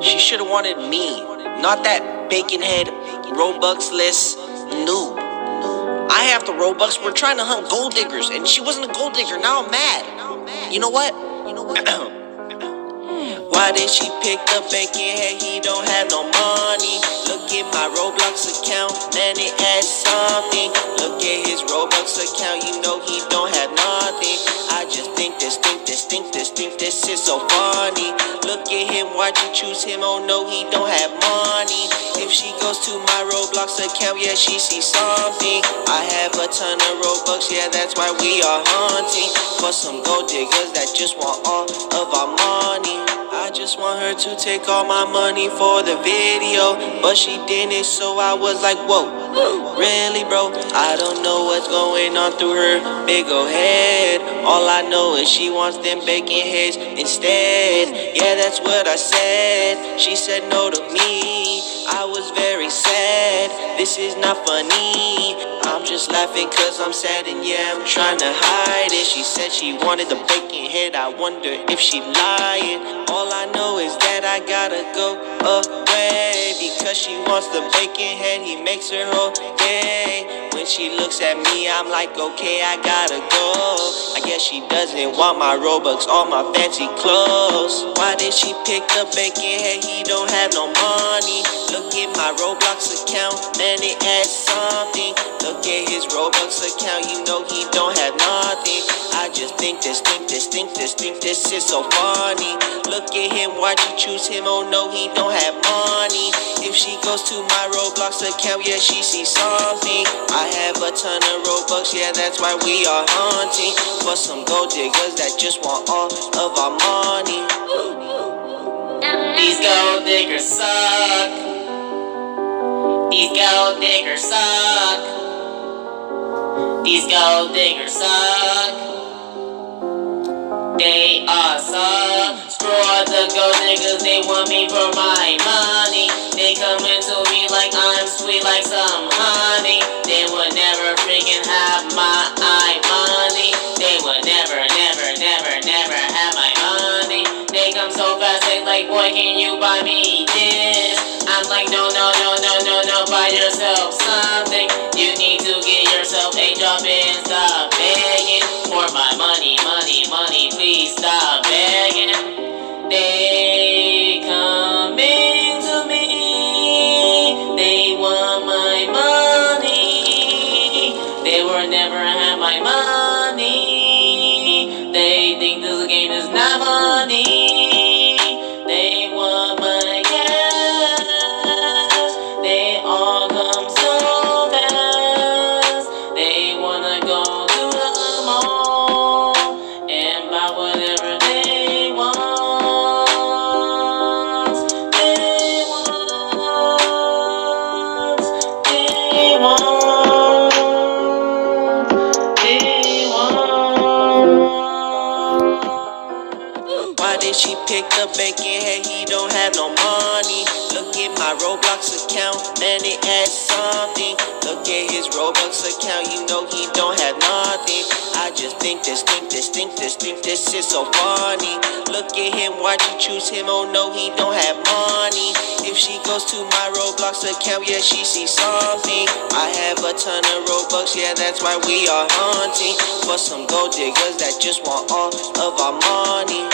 She should have wanted me, not that bacon head, Robux-less noob. I have the Robux. We're trying to hunt gold diggers, and she wasn't a gold digger. Now I'm mad. You know what? Why did she pick the bacon head? He don't have no money. Look at my Roblox account, man, it has something. Look at his Roblox account, you know he don't have nothing. I just think this is so funny. Look at him, why'd you choose him? Oh no, he don't have money. If she goes to my Roblox account, yeah, she sees something. I have a ton of Robux, yeah, that's why we are hunting for some gold diggers that just want all of our money. I just want her to take all my money for the video, but she didn't, so I was like, whoa, really, bro? I don't know what's going on through her big ol' head. All I know is she wants them bacon heads instead. Yeah, that's what I said. She said no to me. I was very sad. This is not funny. I'm just laughing cause I'm sad, and yeah, I'm trying to hide it. She said she wanted the bacon head. I wonder if she lying. All I know is that I gotta go away because she wants the bacon head. He makes her okay. When she looks at me, I'm like, okay, I gotta go. I guess she doesn't want my Robux, all my fancy clothes. Why did she pick the bacon head? He don't have no money. Look at my Roblox account, man, it has something. Look at his Roblox account, you know he don't have nothing. I just think this is so funny. Look at him, why'd you choose him? Oh no, he don't have money. If she goes to my Roblox account, yeah, she sees something. I have a ton of Robux, yeah, that's why we are hunting for some gold diggers that just want all of our money. These gold diggers suck. These gold diggers suck. These gold diggers suck. They all suck. Screw all the gold diggers, they want me for my money. They coming to me like I'm sweet like some honey. They would never freaking have my money. They would never have my money. They come so fast, they like, boy, can you buy me this? I'm like, no, buy yourself something. You need to get yourself a job and stop begging for my money, please stop begging. They coming to me, they want my money. They will never have my money. They think this game is not money. They want my cash. They all come so fast. They wanna go to the mall and buy whatever they want. They want. Why did she pick the bacon head? He don't have no money. Look at my Roblox account, man, it has something. Look at his Roblox account, you know he don't have nothing. I just think this is so funny. Look at him, why'd you choose him? Oh no, he don't have money. If she goes to my Roblox account, yeah, she sees something. I have a ton of Robux, yeah, that's why we are hunting for some gold diggers that just want all of our money.